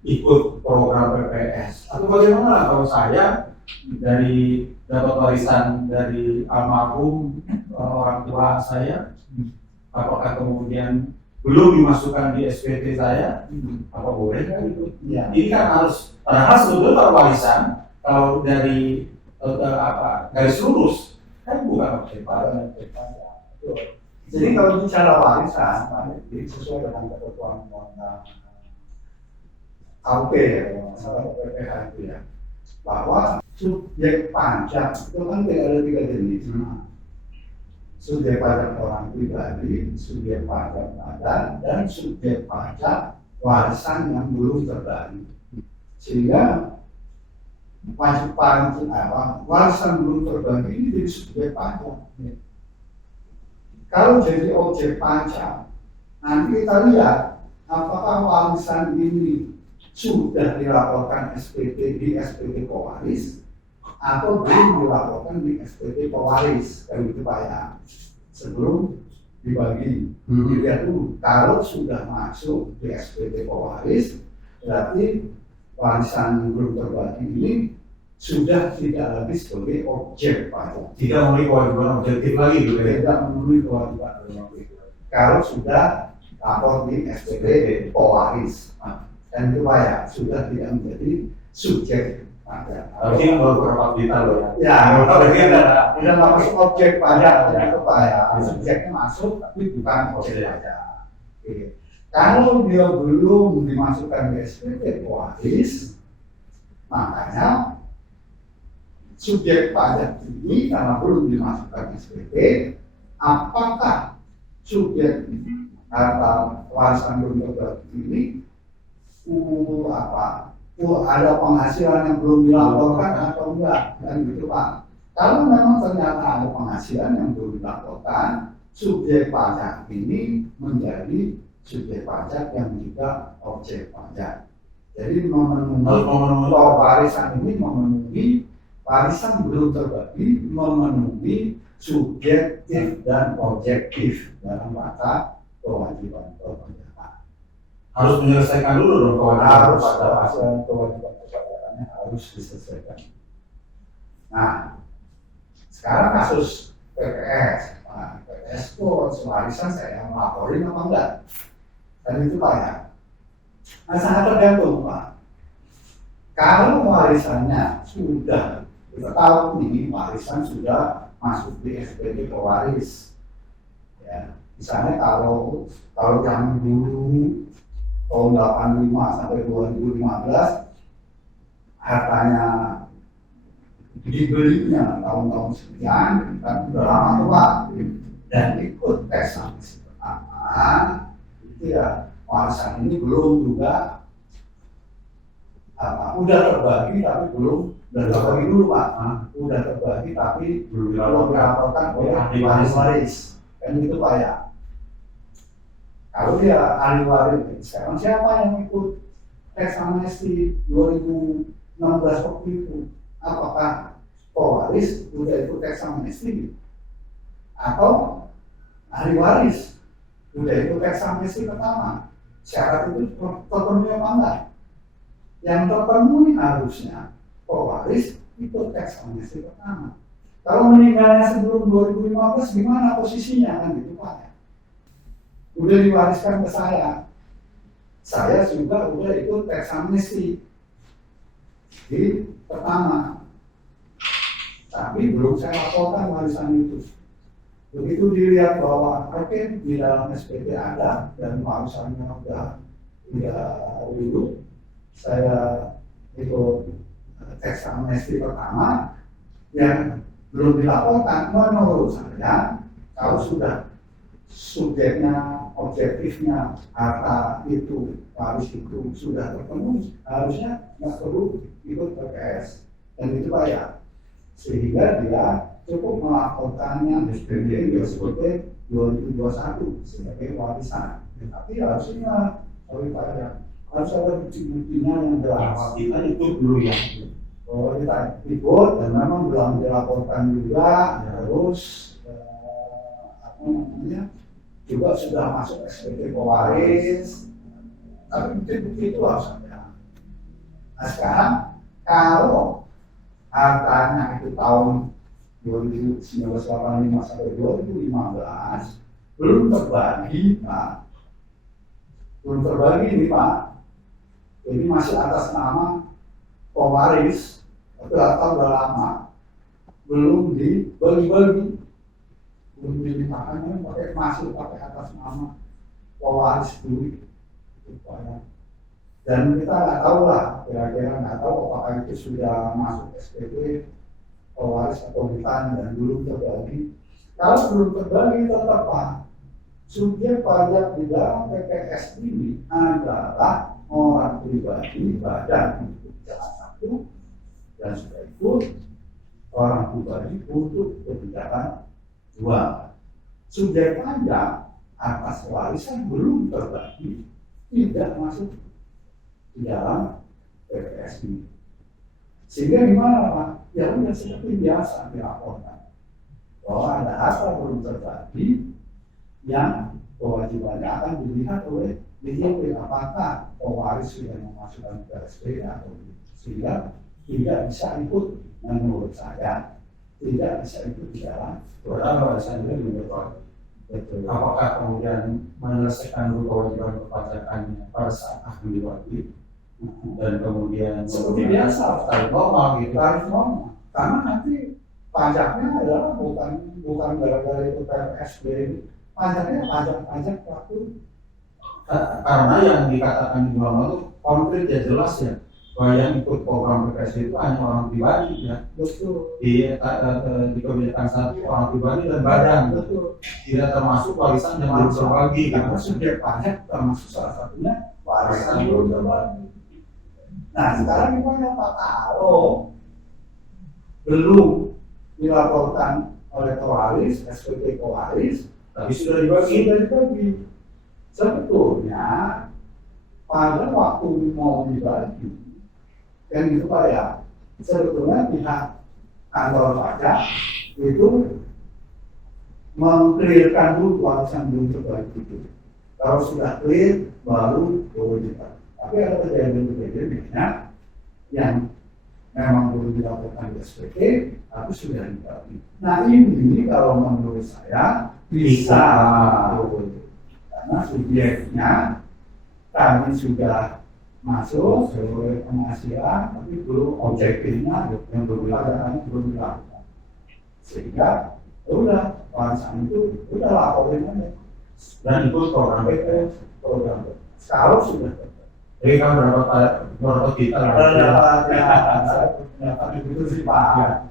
ikut program PPS? Atau bagaimana kalau saya dari dapat warisan dari almarhum orang tua saya, apakah kemudian belum dimasukkan di SPT saya, apa boleh kan itu? Ya. Ini kan harus, padahal sebetulnya kalau warisan, kalau dari garis lurus, kan bukan objek pajak. Jadi kalau bicara warisan, sesuai dengan ketentuan undang-undang KUP ya, kalau masalah PPH itu ya, bahwa subjek pajak itu kan ada tiga jenis. Subjek pajak orang pribadi, subjek pajak badan, dan subjek pajak warisan yang belum terbagi. Sehingga wajib pajak warisan belum terbagi ini jadi subjek pajak. Kalau jadi objek pajak, nanti kita lihat apakah warisan ini sudah dilaporkan SPT di SPT pewaris atau belum dilaporkan di SPT pewaris, kalau itu Pak ya, sebelum dibagi. Dilihat dulu, kalau sudah masuk di SPT pewaris, berarti warisan belum terbagi ini sudah tidak lagi sebagai objek pajak. Tidak memiliki kewajiban objektif lagi gitu ya. Tidak memiliki kewajiban objektif. Kalau sudah lapor di SPT pewaris, dan itu Pak ya, sudah tidak menjadi subjek pajak. Tapi ini baru beberapa detail loh ya. Ya, udah nggak masuk objek pajak, itu Pak ya. Subjeknya masuk, tapi bukan objek pajak. Oke. Kalau dia belum dimasukkan ke SPT pewaris, makanya subjek pajak ini karena belum dimasukkan ke SPT, apakah subjek atau warisan belum terbagi ini ada penghasilan yang belum dilaporkan atau enggak, dan gitu Pak. Kalau memang ternyata ada penghasilan yang belum dilaporkan, subjek pajak ini menjadi subjek pajak yang juga objek pajak. Jadi memenuhi warisan ini memenuhi warisan belum terbagi, memenuhi subjektif dan objektif dalam mata kewajiban perpajakan. Harus menyelesaikan dulu dong kewajiban kewajibannya harus diselesaikan. Nah, sekarang kasus PPS, PPS itu warisan saya yang melaporin apa enggak? Dan itu Pak ya, Nah, sangat tergantung Pak. Kalau warisannya sudah, kita tahu ini warisan sudah masuk di SPP pewaris. Ya, misalnya kalau yang dulu tahun 85 sampai 2015 hartanya dibelinya tahun-tahun sekian kan udah lama tuh Pak, dan ikut teks amnesti pertama itu ya warisan ini belum juga udah terbagi tapi belum udah terbagi dulu Pak, udah terbagi tapi belum dilaporkan oleh ahli waris kan gitu Pak ya. Kalau dia ahli waris sekarang siapa yang ikut teks amnesti 2016 waktu itu? Apakah pewaris udah ikut teks amnesti atau ahli waris udah ikut teks amnesti pertama? Syarat itu terpenuhi apa enggak? Yang terpenuhi harusnya pewaris ikut teks amnesti pertama. Kalau meninggalnya sebelum 2015 gimana posisinya kan gitu Pak? Udah diwariskan ke saya juga udah ikut teks amnesti di pertama, tapi belum saya laporkan warisan itu. Begitu dilihat bahwa oke di dalam SPP ada dan warisannya udah dulu, saya ikut teks amnesti pertama yang belum dilaporkan. Menurut saya kalau sudah subjeknya, objektifnya harta itu, waris itu sudah terpenuhi, harusnya nggak perlu ikut TPS dan itu Pak, sehingga dia cukup melaporkannya SPP 2021 sebagai warisan. Tapi harusnya harus ada bukti-buktinya yang jelas. Kita ikut dulu ya. Oh, kita ikut dan memang belum dilaporkan juga, terus apa namanya juga sudah masuk SPP pewaris, tapi bukti-bukti itu harus ada. Nah sekarang kalau hartanya itu tahun 1985 sampai 2015 belum terbagi Pak, belum terbagi ini Pak, jadi masih atas nama pewaris, tapi atau udah lama belum dibagi-bagi, belum dimintakan masih pakai atas nama pewaris dulu. Dan kita nggak tahu lah, kira-kira nggak tahu apakah itu sudah masuk SPP pewaris atau bukan dan belum terbagi. Kalau belum terbagi tetap Pak, subjek pajak di dalam PPS ini adalah orang pribadi, badan untuk kebijakan satu dan sudah ikut orang pribadi untuk kebijakan dua. Subjek pajak atas warisan belum terbagi, tidak masuk di dalam PPS ini. Sehingga gimana Pak? Ya udah seperti biasa dilaporkan bahwa ada harta belum terbagi yang kewajibannya akan dilihat oleh DJP apakah pewaris sudah memasukkan ke SPP atau tidak. Sehingga tidak bisa ikut, menurut saya tidak bisa ikut di dalam Berapa warisan itu juga Betul. Apakah kemudian menyelesaikan dulu kewajiban perpajakannya pada saat akan diwajib dan kemudian seperti biasa tarif normal gitu. Tarif normal. Karena nanti pajaknya adalah bukan gara-gara itu PSB, pajaknya pajak waktu. Karena yang dikatakan di normal itu konkret ya, jelas ya, bahwa yang ikut program PPS itu hanya orang pribadi ya. Betul. Di kebijakan satu orang pribadi dan badan. Betul. Tidak termasuk warisan yang belum terbagi. Karena subjek pajak termasuk salah satunya warisan belum terbagi. Nah sekarang gimana Pak kalau belum dilaporkan oleh pewaris, SPP pewaris, Tapi sudah dibagi. Sebetulnya pada waktu mau dibagi, kan gitu Pak sebetulnya pihak kantor pajak itu mengklirkan dulu warisan belum terbagi itu. Kalau sudah clear baru boleh dibagi. Tapi ada kejadian-kejadian yang memang belum dilaporkan di SPP, tapi sudah dibagi. Nah ini kalau menurut saya bisa, karena subjeknya kami sudah masuk sebagai penghasilan, tapi belum objektifnya yang berbeda belum dilakukan. Sehingga udah pelaksana itu udah laporin aja Dan ikut program BPS. program. Kalau sudah Jadi kan berapa kita lah. ternyata itu sih Pak.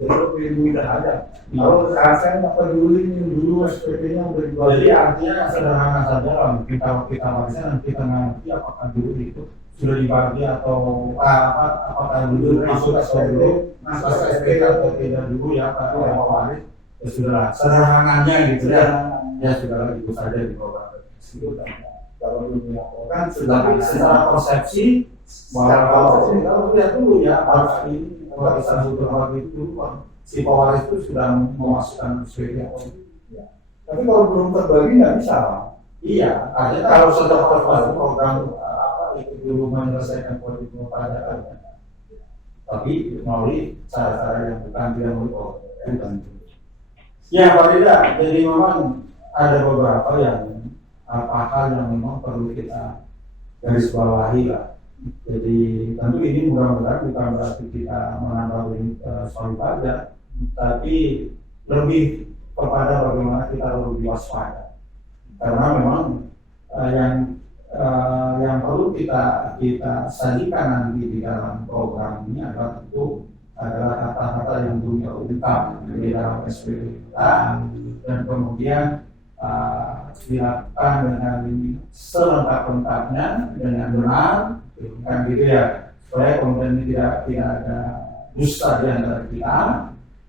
Jadi lebih mudah aja. Kalau saya nggak peduli yang dulu SPP-nya udah dibuat. Jadi artinya yang sederhana saja lah, mungkin kalau kita baca nanti kita ngerti apakah dulu itu sudah dibagi atau apakah dulu masuk SPP, masuk SPP atau tidak dulu ya Pak Waris. Ya sudah sederhananya gitu ya. Ya sudah itu saja di program. Kalau dulu dilaporkan Tapi secara persepsi kalau lihat dulu ya harus ini warisan sudah itu si pewaris itu sudah memasukkan SPP atau tapi kalau belum terbagi nggak bisa. iya, artinya kalau sudah termasuk program itu dulu menyelesaikan politik pajak kan. Tapi melalui cara-cara yang bukan tidak melalui ya Pak Rida, jadi memang ada beberapa yang hal yang memang perlu kita garis bawahi lah. Jadi tentu ini mudah-mudahan bukan berarti kita menambah soal pajak, tapi lebih kepada bagaimana kita lebih waspada. Karena memang yang perlu kita sajikan nanti di dalam program ini adalah tentu adalah kata-kata yang punya lengkap di dalam SPP kita, dan kemudian dilakukan dengan selengkap-lengkapnya dengan benar, kan gitu ya, supaya kemudian ini tidak ada dusta di antara kita.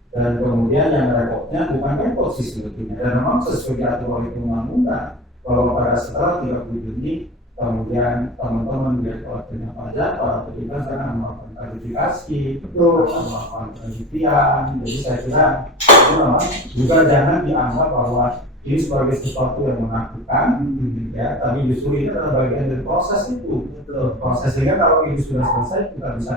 Dan kemudian yang repotnya bukan repot sih sebetulnya, dan memang sesuai diatur oleh undang-undang bahwa pada setelah 30 Juni kemudian teman-teman di Direktorat Pajak, para petugas akan melakukan klarifikasi, melakukan penelitian. Jadi saya kira itu memang juga jangan dianggap bahwa ini sebagai sesuatu yang menakutkan, ya, tapi justru ini adalah bagian dari proses itu. Proses sehingga kalau ini sudah selesai kita bisa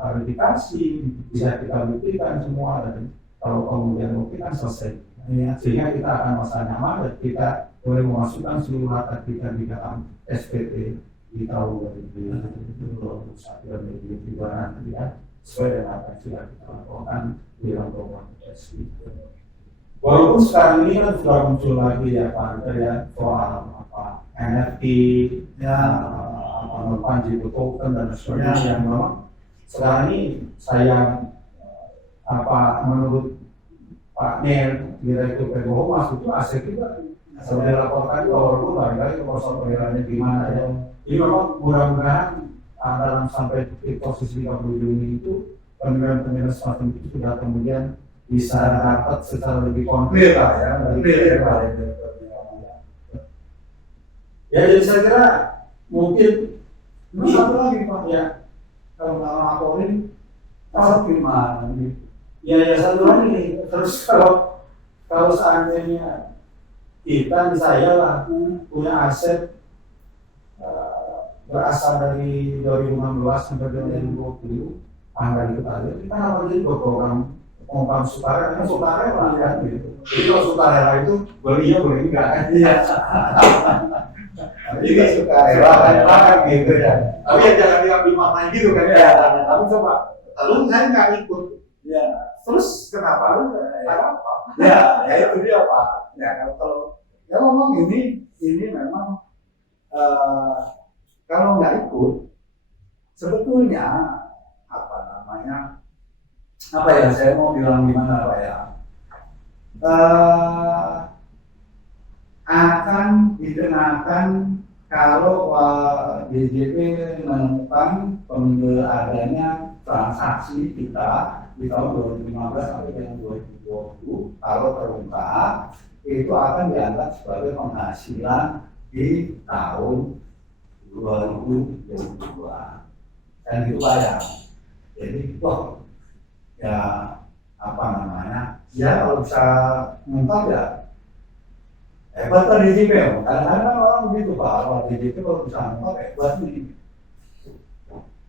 klarifikasi, bisa kita buktikan semua, dan kalau kemudian buktikan selesai. Ya, sehingga kita akan merasa nyaman dan kita boleh memasukkan seluruh data kita di dalam SPP di tahun 2021 dan 2022 nanti ya, sesuai dengan apa yang sudah kita lakukan di dalam program SPP. Walaupun sekarang ini kan sudah muncul lagi ya Pak, ya soal NFT, ya Panji token dan sebagainya yang memang sekarang ini saya menurut Pak Ner Direktur PGO Humas itu aset juga sudah dilaporkan walaupun barangkali proses pengiraannya gimana ya. Jadi memang mudah-mudahan dalam sampai di posisi 30 Juni itu pemilihan semacam itu sudah kemudian bisa dapat secara lebih konkret lah ya, ya jadi saya kira mungkin satu lagi Pak, ya kalau nggak laporin harus gimana nih? Ya satu lagi, terus kalau seandainya kita misalnya lah punya aset berasal dari 2016 sampai 2020 angka itu tadi, kita apa jadi program pengumpulan sukarela, kan sukarela kan gitu. Jadi kalau sukarela itu belinya boleh enggak kan? Iya. Juga sukarela kan gitu ya. Tapi ya jangan diambil maknanya gitu kan ya. Tapi coba, lalu saya nggak ikut. Ya. Terus kenapa lu? Ya itu dia Pak. Ya kalau ya ngomong ini memang kalau nggak ikut sebetulnya apa ya, saya mau bilang gimana Pak ya, akan dikenakan kalau DJP menemukan adanya transaksi kita di tahun 2015 sampai dengan 2020, kalau terungkap itu akan dianggap sebagai penghasilan di tahun 2022 dan itu bayar. Jadi ya ya kalau bisa mengungkap ya hebat kan DJP. Kadang-kadang orang begitu Pak, kalau DJP kalau bisa mengungkap hebat nih.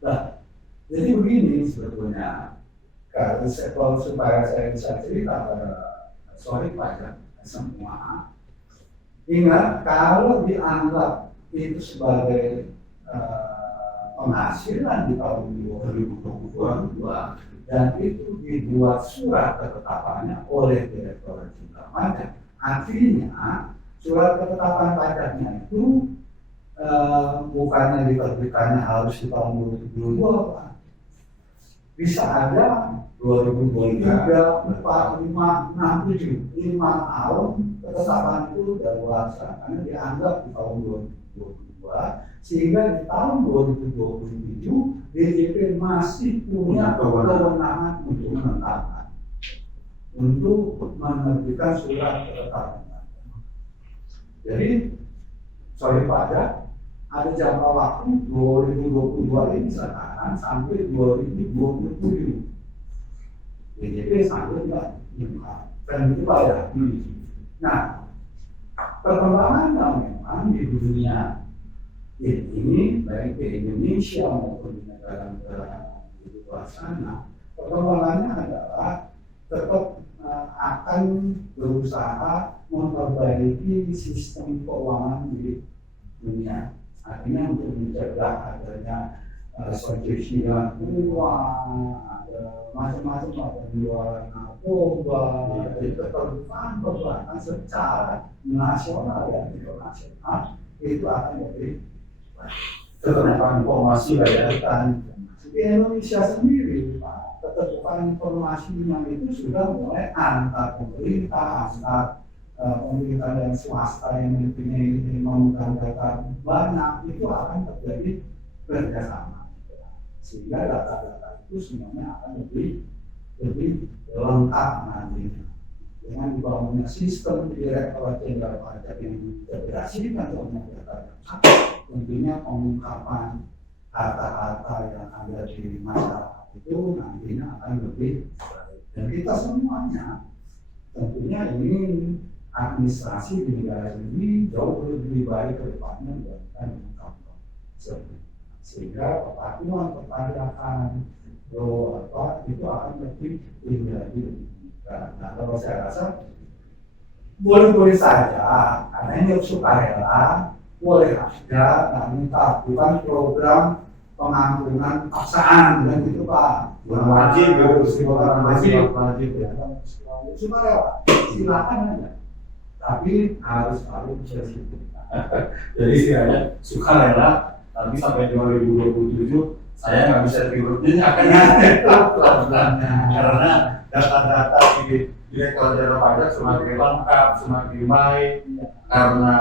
Nah, jadi begini sebetulnya, kalau supaya saya bisa cerita pada pajak semua, ingat kalau dianggap itu sebagai penghasilan di tahun 2022 dan itu dibuat surat ketetapannya oleh Direktorat Jenderal Pajak. Artinya surat ketetapan pajaknya itu bukannya diterbitkannya harus di tahun 2022, Pak. Bisa ada 2023, 4, 5, 6, 7, 5 tahun ketetapan itu daluarsa karena dianggap di tahun 2022 sehingga di tahun 2027 DJP masih punya kewenangan untuk menetapkan, untuk menerbitkan surat ketetapan. Jadi sorry pajak ada jangka waktu 2022 ini sekarang sampai 2027. DJP sampai enggak dan itu bayar. Nah, perkembangannya memang di dunia ini baik di Indonesia maupun di negara-negara di luar sana, perkembangannya adalah tetap akan berusaha memperbaiki sistem keuangan di dunia. Artinya untuk mencegah adanya pencucian uang, ada macam-macam, ada penjualan narkoba, perbuatan secara nasional dan internasional itu akan lebih keterbukaan informasi dan di Indonesia sendiri, Pak, keterbukaan informasinya itu sudah mulai antar pemerintah, antar pemerintah dan swasta yang memegang data banyak itu akan terjadi kerjasama, sehingga data-data itu semuanya akan lebih lengkap nantinya dengan dibangunnya sistem Direktorat Jenderal Pajak yang terintegrasikan dengan data yang sama. Tentunya pengungkapan harta-harta yang ada di masyarakat itu nantinya akan lebih baik. Dan kita semuanya tentunya ingin administrasi di negara ini jauh lebih baik ke depannya dibandingkan dengan tahun sebelumnya. Sehingga kepatuhan perpajakan itu akan lebih menjadi lebih. Nah, kalau saya rasa boleh-boleh saja, karena ini sukarela, boleh aja, nah minta bukan program pengampunan paksaan dan gitu Pak. Wajib ya, wajib ya. Sukarela, silakan aja. Tapi harus bisa situ. Jadi istilahnya sukarela, tapi sampai 2027 saya nggak bisa diurutin akan karena data-data di Direktorat Jenderal Pajak semakin lengkap, semakin baik, karena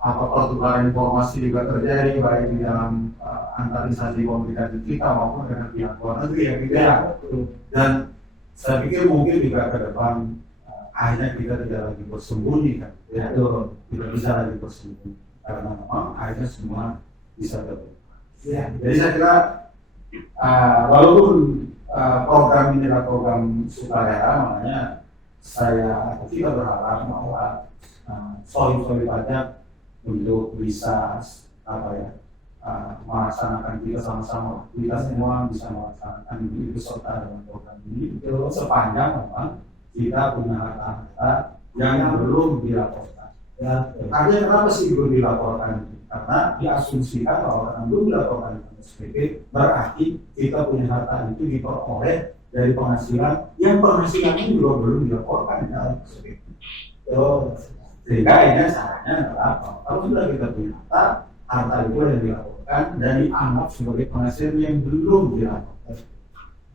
pertukaran informasi juga terjadi baik di dalam antar instansi komunikasi kita maupun dengan pihak luar negeri yang tidak. Dan saya pikir mungkin juga ke depan akhirnya kita tidak lagi bersembunyi kan, tidak bisa lagi bersembunyi karena memang akhirnya semua bisa terbuka. Jadi saya kira walaupun program ini adalah program sukarela, makanya kita berharap bahwa sohib-sohib pajak untuk bisa melaksanakan kita sama-sama, kita semua bisa melaksanakan itu serta dengan program ini sepanjang memang kita punya harta-harta yang belum dilaporkan. Artinya kenapa sih belum dilaporkan? Karena diasumsikan bahwa orang belum dilaporkan ke SPP berarti kita punya harta itu diperoleh dari penghasilan yang penghasilannya juga belum dilaporkan dalam SPP. Sehingga ini caranya adalah kalau sudah kita punya harta itu yang dilaporkan dan dianggap sebagai penghasilan yang belum dilaporkan.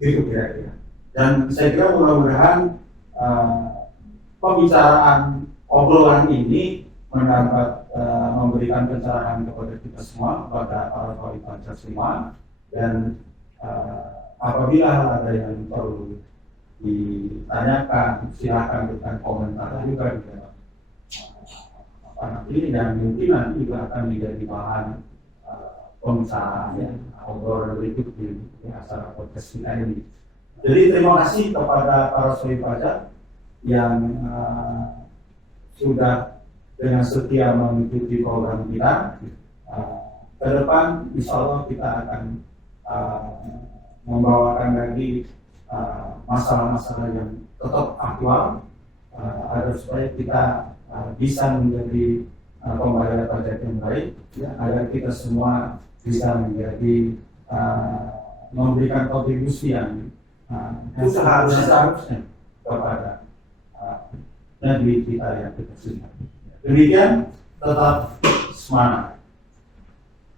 Itu kira-kira. Dan saya kira mudah-mudahan pembicaraan obrolan ini mendapat memberikan pencerahan kepada kita semua, kepada para sohib pajak semua, dan apabila ada yang perlu ditanyakan, silakan berikan komentar juga di dalam nanti, dan mungkin nanti juga akan menjadi bahan pembicaraan obrolan berikut di acara podcast kita ini. Jadi terima kasih kepada para sohib pajak yang sudah dengan setia mengikuti program kita. Ke depan insya Allah kita akan membawakan lagi masalah-masalah yang tetap aktual agar supaya kita bisa menjadi pembayar pajak etiket yang baik, ya, agar kita semua bisa menjadi memberikan kontribusi yang seharusnya kepada negeri kita yang kita cintai. Demikian, tetap semangat.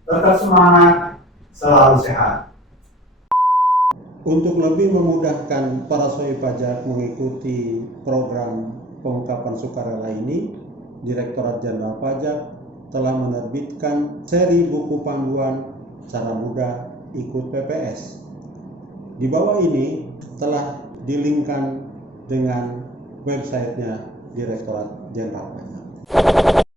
Tetap semangat, selalu sehat. Untuk lebih memudahkan para soi pajak mengikuti program pengungkapan sukarela ini, Direktorat Jenderal Pajak telah menerbitkan seri buku panduan cara mudah ikut PPS. Di bawah ini telah dilinkkan dengan websitenya Direktorat Jenderal Pajak.